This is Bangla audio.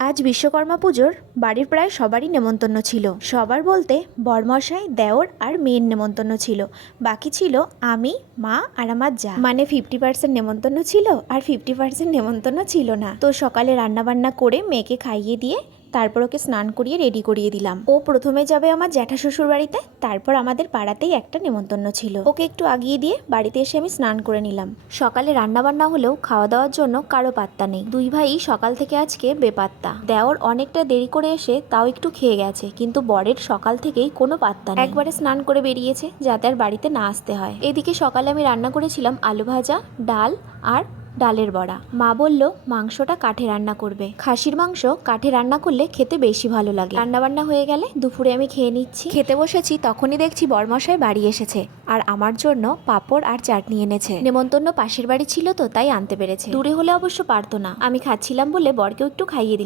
আজ বিশ্বকর্মা পুজোর বাড়ির প্রায় সবারই নেমন্তন্ন ছিল। সবার বলতে বরমশাই, দেওর আর মেয়ের নেমন্তন্ন ছিল। বাকি ছিল আমি, মা আর আমার যা। মানে 50% নেমন্তন্ন ছিল আর 50% নেমন্তন্ন ছিল না। তো সকালে রান্নাবান্না করে মেয়েকে খাইয়ে দিয়ে তারপর ওকে স্নান করিয়ে রেডি করিয়ে দিলাম। ও প্রথমে যাবে আমার জ্যাঠা শ্বশুর বাড়িতে, তারপর আমাদের পাড়াতেই একটা নেমন্তন্ন ছিল। ওকে একটু আগিয়ে দিয়ে বাড়িতে এসে আমি স্নান করে নিলাম। সকালে রান্নাবান্না হলেও খাওয়া দাওয়ার জন্য কারো পাত্তা নেই। দুই ভাই সকাল থেকে আজকে বেপাত্তা। দেওর অনেকটা দেরি করে এসে তাও একটু খেয়ে গেছে, কিন্তু বরের সকাল থেকেই কোনো পাত্তা নেই। একবারে স্নান করে বেরিয়েছে যাতে আর বাড়িতে না আসতে হয়। এদিকে সকালে আমি রান্না করেছিলাম আলু ভাজা, ডাল আর ডালের বড়া। মা বলল মাংসটা কাঠে রান্না করবে। খাসির মাংস কাঠে রান্না করলে খেতে বেশি ভালো লাগে। রান্নাবান্না হয়ে গেলে দুপুরে আমি খেয়ে নিচ্ছি। খেতে বসেছি, তখনই দেখছি বরমশাই বাড়ি এসেছে আর আমার জন্য পাঁপড় আর চাটনি এনেছে। নেমন্তন্ন পাশের বাড়ি ছিল তো তাই আনতে পেরেছে। দূরে হলে অবশ্য পারতো না। আমি খাচ্ছিলাম বলে বরকেও একটু খাইয়ে দিলাম।